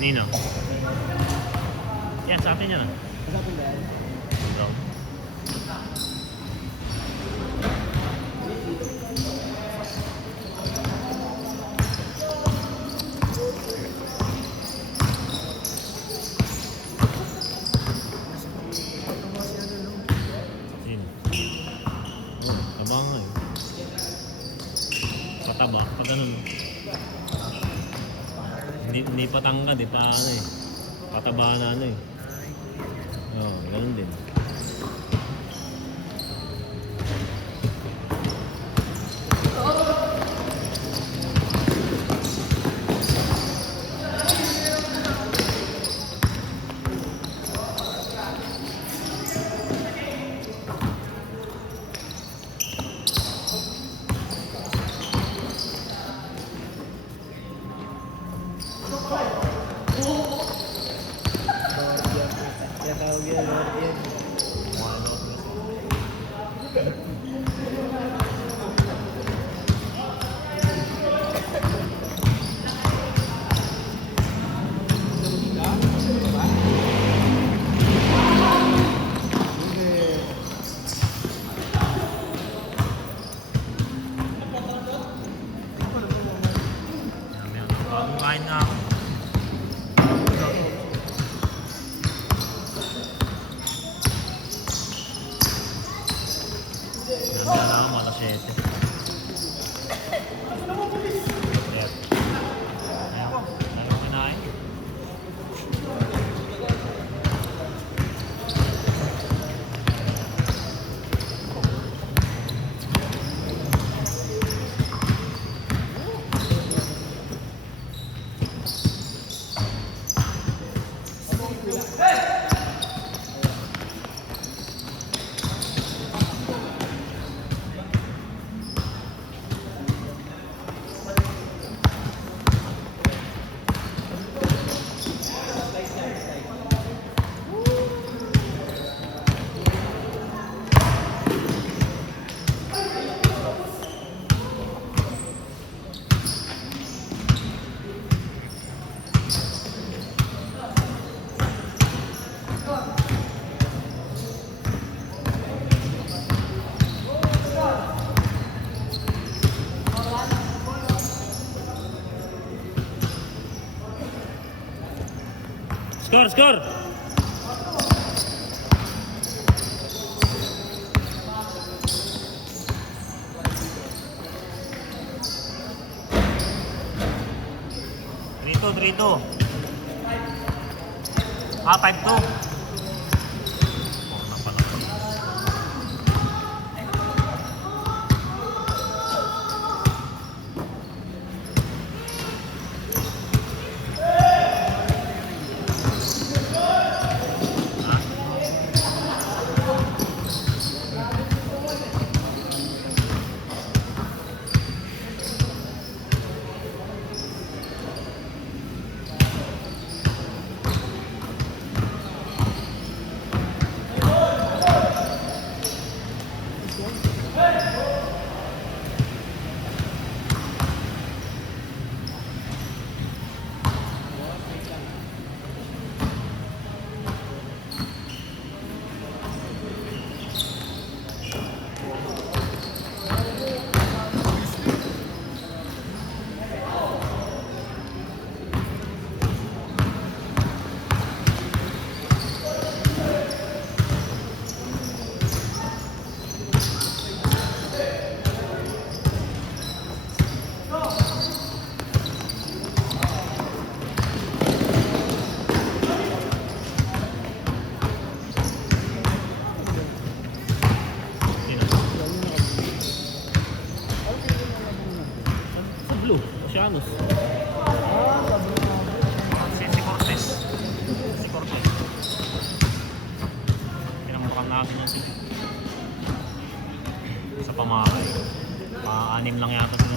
Nino? Yan, sa atin yan ah. Sa atin ba yan? Brown. Sino? Oh, tabang nga eh. Pataba, pa ganun. Hindi patangkad eh, pa ano eh. Pataba na ano eh. Oo, ganun din. Kaya tawag yan, Lord yan. Bagong kain nga ako. Nandun na ako, alas 7. Ayan. Ano kinain? Score, score! Three two. 5-2. Oceanos. Si Cortez. Si Cortez. Pinamukha natin yung sige. Sa pamahay. Pa-anim lang yata sila.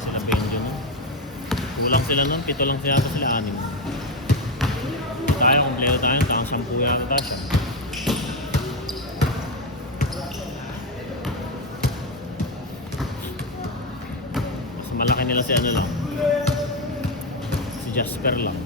Sila Benjo nun. Kulang sila nun. 7 lang yata sila. 6. Tayo, kompleto tayo. Takang 10 yata tayo. Malaki lang si ano lang. Si Jasper lang.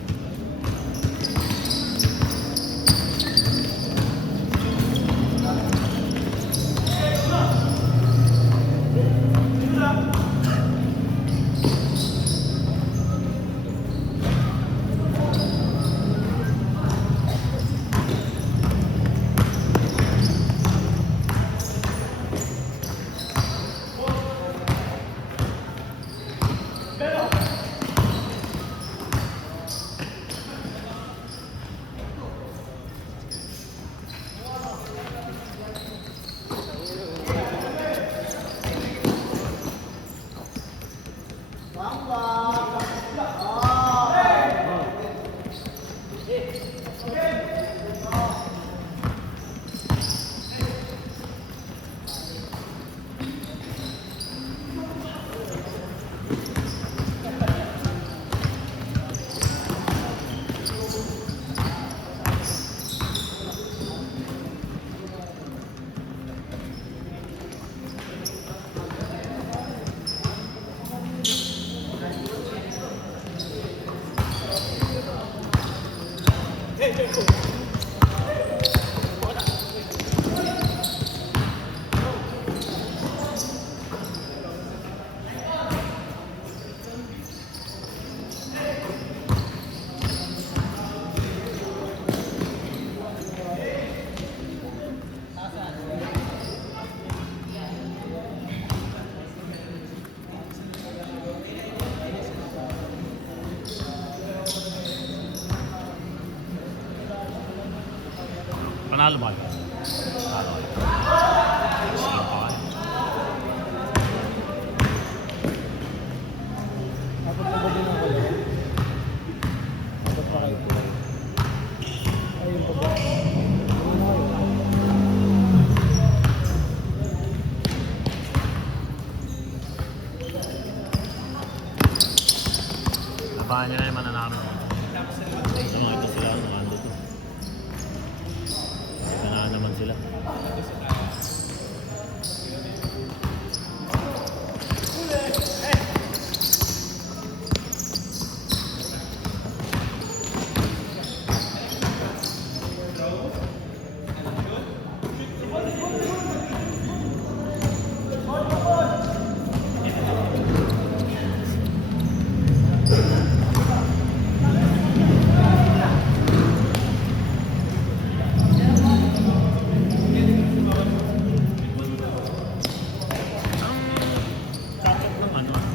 Panalo ba? Panalo. Sige pa. Dapat pa ba din ako yan? Dapat pa kayo kulay. Ayun pa ba? Ano na kayo? Labahan nyo na yung mananalo. Ito sila. Ando to. Sana naman sila.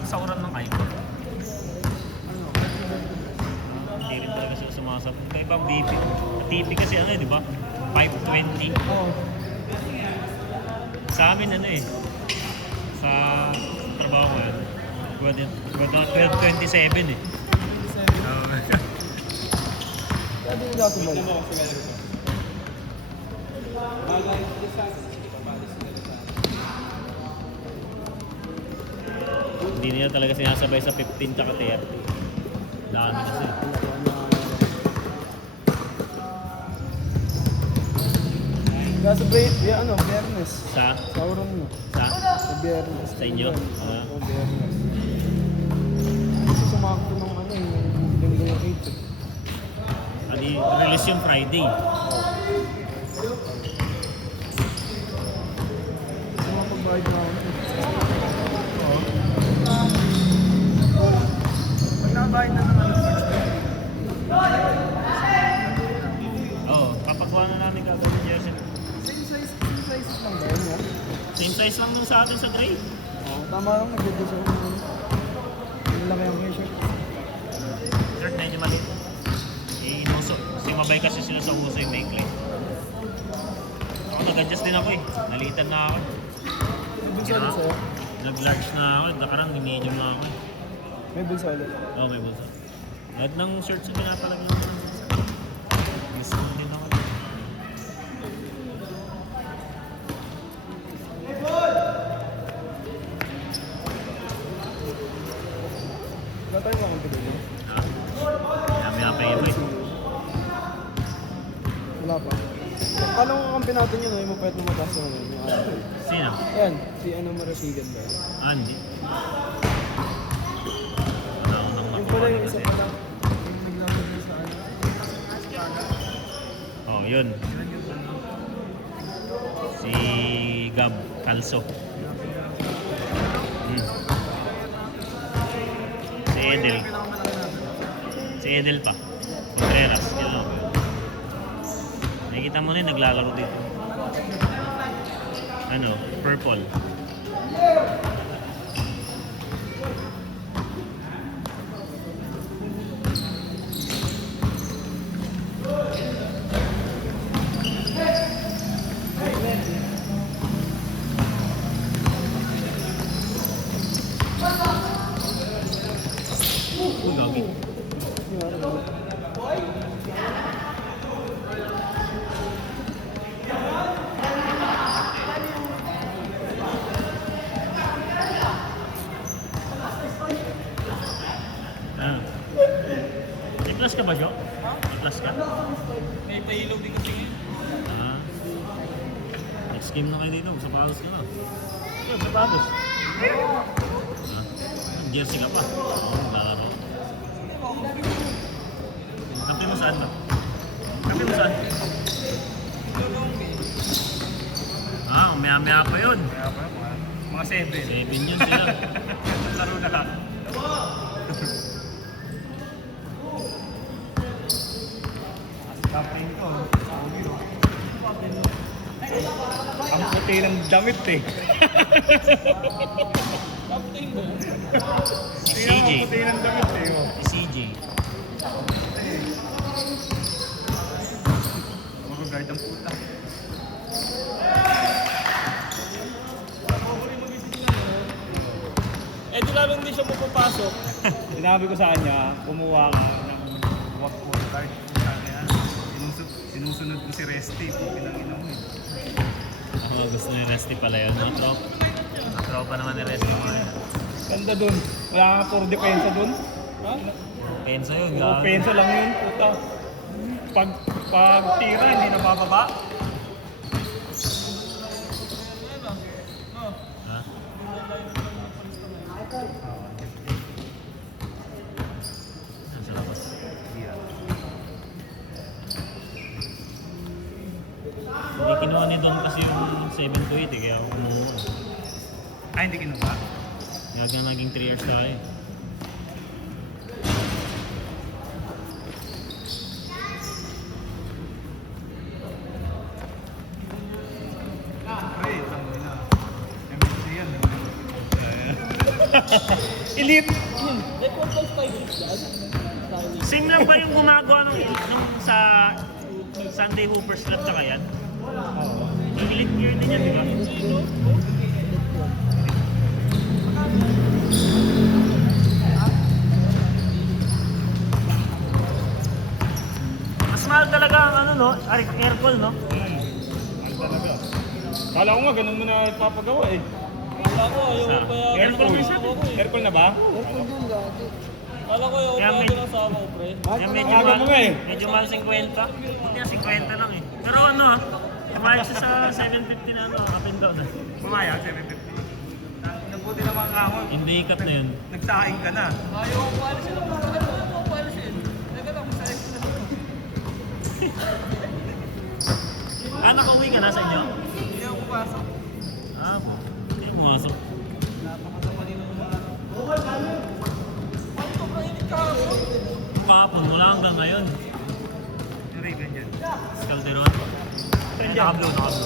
Sauran ng icon. Hindi rin talaga sila sumasabog. Kaya ibang BP. TP kasi ano eh, di ba? 520. Oo. Sa amin ano eh. Sa trabaho ko yan. 1227 eh. Sabi nila ako ba? Hindi nila talaga sinasabay sa 15 tsaka 30. Dami kasi. Kaso ano, Biyernes. Sa? Sauron mo. Sa Biyernes. Sa inyo? Oo, Biyernes. Kasi sumakto ng ano yung linggo ng 8. Ano release yung Friday. Sumapagbayad na ako. Oo. Pag nakabayad na naman ng first day. Oo, papagawa na namin kagad yung jersey. Same size lang ba yun? Yeah? Same size lang nung sa atin sa gray. Oo, tama lang nag-design mo. Yung laki ang t-shirt. Shirt medyo maliit. Inuso. Sumabay kasi sila sa uso yung maikli. Ako nag-adjust din ako eh. Nalitan na ako. May bulsa ulit sa'yo? Nag-large na ako. Nakarang medium na ako. May bulsa ulit. Oo, may bulsa. Lahat ng shirts na pinapalag lang. Gusto mo din ako. Wala tayong mga pagdali. Kaya pa yun eh. Wala pa. Paano ang kampi natin yun? Yung mapayat na mataas na naman. Yung araw. Sino? Ayan, si ano Marasigan ba? Andy. wala ano yung isa kasi. pa lang. Yung naglalagay sa ano. Oh, yun. Si Gab Calso. Hmm. Si Edel. Si Edel pa. Contreras. Yan lang. Nakikita mo na yun, naglalaro dito. Ano? Purple. Uy, gagi. Ah. May class ka ba, Jo? May class ka? May pahilog din kasi yun. Ah. Next game na kayo dito. Sapatos ka na. Yeah, sapatos. Ah. Jersey ka pa. Oo, maglalaro. Kape mo saan ba? Kape mo saan? Ah, umaya-maya pa yun. Mga 7. 7 yun sila. Laro na lang. Captain ko. Ang puti ng damit eh. Captain mo? Si CJ. Ang puti ng damit eh. Oh. Si CJ. Mag-guard ang puta. Eh, di lalo hindi siya mapapasok. Sinabi ko sa kanya, kumuha ka ng walk-on card. Sabi niya, sinusunod ko si Resty. Pinangin mo eh. Oh, gusto ni Rusty pala yun. Mga tropa. Mga tropa naman ni Rusty mo yun. Ganda dun. Wala nga puro depensa dun. Ha? Pensa yun. Puro gago. pensa lang yun. Puta. Pag tira, hindi nabababa. Ha? Nasa labas. Hindi kinuha ni Don kasi yung 7 to 8 eh, kaya ako kumuha. Ay, hindi kinuha. Gaga naging 3 years tayo. Ay, tamo na. MSC yan. Elite! Same lang ba yung gumagawa nung sa Sunday Hoopers Club tsaka yan? Oo. Yung elite gear din yan, di ba? Mas mahal talaga ang ano, no? Aircall, no? Ano talaga? Kala ko nga, ganun mo na ipapagawa eh. Ako, ayaw pa yan. Aircall na siya. Aircall na ba? Kala ko ayaw Kaya pa may- yan ng sama ko, pre. Yan, medyo Aga mahal, mo nga eh. medyo mahal 50. Buti na 50 lang eh. Pero ano, pumayag siya sa 750 na ano, up and down. Pumayag, 750. Nabuti naman ka mo. Hindi cut na yun. Nagsaing ka na. Ayaw ko paalisin. Ano ko paalisin? Teka lang, masaya ko na dito. Ah, nakauwi ka na sa inyo? Hindi ako pasok. Ah, hindi pumasok. Ano to, mainit ka ako? Kahapon, wala hanggang ngayon. Yung Raven dyan. Calderon. Ay, nakablo, nakablo.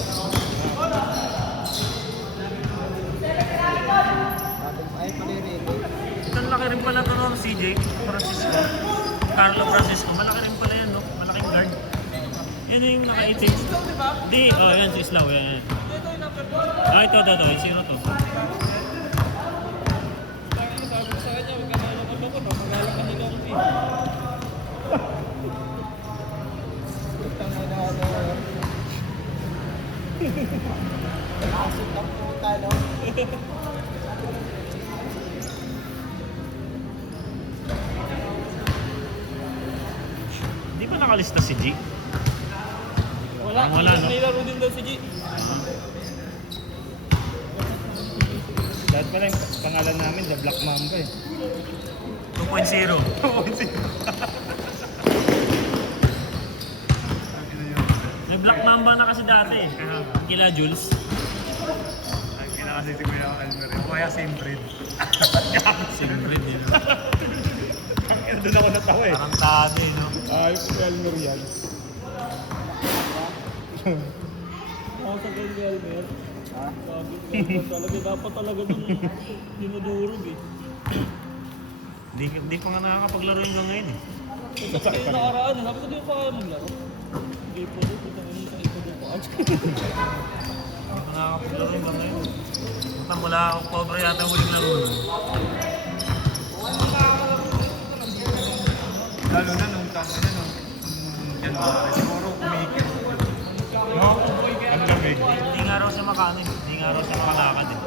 Ang laki rin pala ito no, CJ Francisco. Carlo Francisco. Malaki rin pala yan, no? Malaking guard. Yan na yung naka-18. Ito, di ba? Di, oh, yan, si Islaw. Yan, yan. Ito yung number 4. Ah, ito, yung zero to. Sabi ko sa kanya, huwag ka na lang ako, napagalang ka nila ako eh. Asok ng puta, no? Di ba nakalista si G? Wala, Wala, no? May laro din daw si G. Lahat pala yung pangalan namin, The Black Mamba eh. 2.0. May Black Mamba na kasi dati. Kila Jules. Ay, kasi si Kuya Elmer. O kaya same breed. Same breed yun. Doon ako natawa eh. Parang tabi, no? Ay, si Kuya Elmer yan. Ako sa kay Elmer. Sabi ko talaga, dapat talaga dun dinudurog eh. Di pa nga nakakapaglaro hanggang ngayon eh. Kasi yung nakaraan, sabi ko di pa kaya maglaro. Hindi po doon, ito nga yung ito doon po. Di pa nakakapaglaro hanggang ngayon. Punta mula October yata yung huling laro. Lalo na nung January, siguro kumikit. No? Ang lamig. Hindi nga raw siya makano eh. Hindi nga raw siya makalakad eh.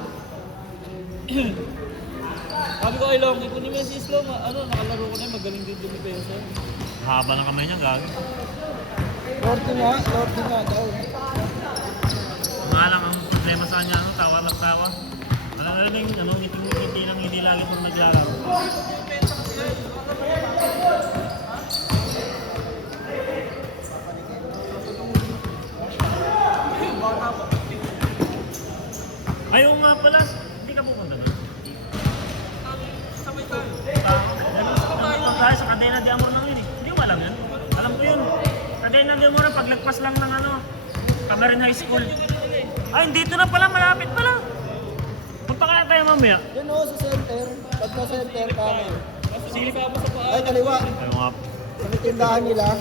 Sabi ko kay Longy, kung ni Messi Slow, nakalaro ko na yun, magaling din dumipensa. Haba ng kamay niya, gagi. Lordy nga daw. Nga lang ang problema sa kanya, tawa lang tawa. Alam na yung ngiti lang hindi lagi kung naglalaro. Ayaw nga pala, hindi ka pupunta na. Sabay tayo. Tayo sa Cadena de Amor lang yun eh. Hindi mo alam yun. Alam ko yun. Cadena de Amor, paglagpas lang ng Camarin High School. Ay, dito na pala, malapit pala. Punta kaya tayo mamaya. Yun o, sa center. Pag na center kami. Silip ako sa paa. Ay, kaliwa. Ayaw nga. Sa may tindahan nila.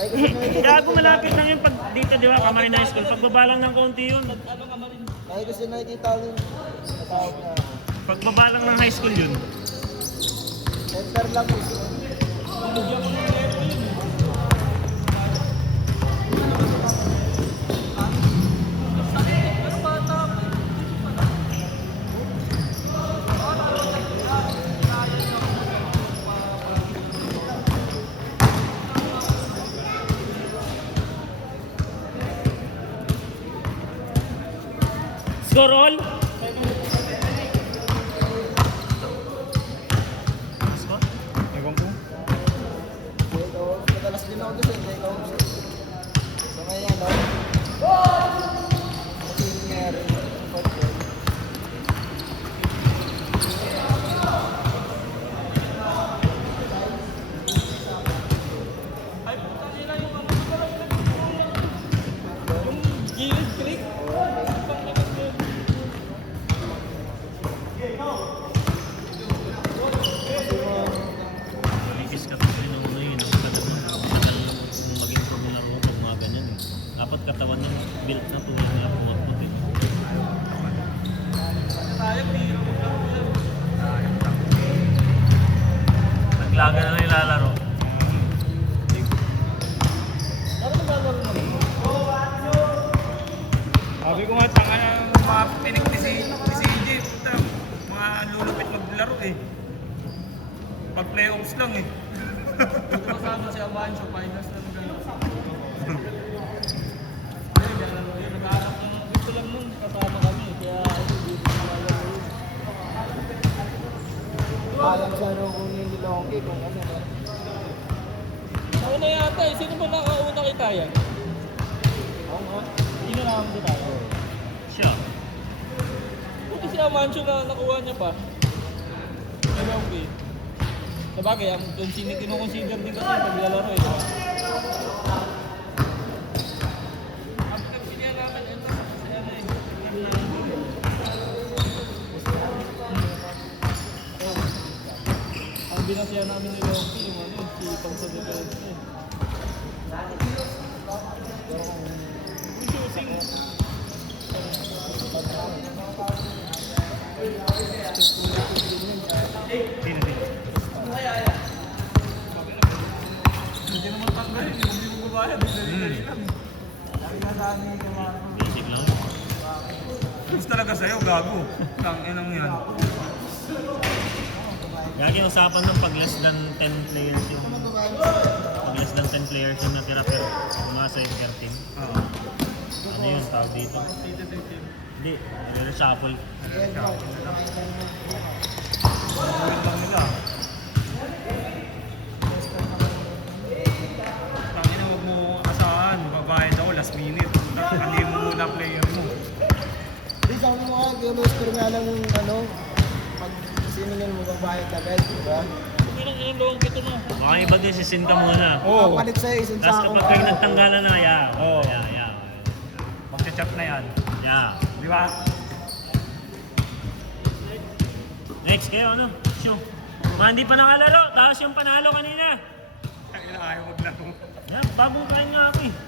Ay, kasi may Gago, malapit lang yun pag dito, di ba, Camarin High School. Pagbaba lang ng konti yun. Ano ka marin? Ay, kasi nakikita ko yung natawag na. Pagbaba lang ng high school yun. Center lang mismo. Bigyan ko ng leto yun eh. Sakit, pero bata ako eh. Score all? Score? Ewan ko. Ito, madalas din ako doon. Hindi ikaw. So may ano. Senior. Football. Ay, putang ina yung ano. Yung gilid creek. Pang lakas yun. Ipis ka kasi nung yun. Ang tagal nung maging pamularo pag mga ganyan eh. Dapat katawan ng built na tuloy nila pumakot eh. Sayang, biro mo lang yun. Naglaga na nilalaro. Ano naglalaro mo? Sabi ko nga, tanga na mga pinik ni CJ. Puta, mga lulupit maglaro eh. Pag playoffs lang eh. Dito kasama si Amancio, finals na ganyan. Ayun, naglalaro yun. Nag-aanap ng gusto lang nun, kasama kami. Kaya hindi ko naglalaro yun. Alam siya nung kung yung Longy kung ano. Nauna yata eh. Sino ba nakauna kita yan? Oo nga. Sino nakauna kita yan? Siya. Buti si Amancio na nakuha niya pa. Dalawang B. Sabagay, ang kinukonsider din kasi paglalaro eh. Ang pagpilihan namin, ito kasi ano eh. Ang binasya namin ni Rocky, yung ano, si Pang sa defense eh. Yung choosing. Sino? Hindi naman tanggalin, hindi mo babayad. Basic lang. Gusto talaga sa'yo, gago. Tang inang yan. Gagi, usapan ng pag less than 10 players yung... Pag less than 10 players yung natira pero mga sa fair team. Oo. Ano yun, tawag dito? Hindi, reshuffle. Gawin lang nila. na player mo. Di sa akin mo nga, game nga lang yung ano, pag siningin mo babayad agad, di ba? Pero yung loong kito na. Baka iba din, sisin ka muna. Oo. Papalit sa'yo, isang Tapos sako. kapag kayo nagtanggalan na, yeah. Oo. Yeah. Magcha-chat na yan. Yeah. Di ba? Next kayo, ano? Show. Mga hindi pa nakalaro, tapos yung panalo kanina. Ayaw maglaro. Yeah, bagong kain nga ako eh.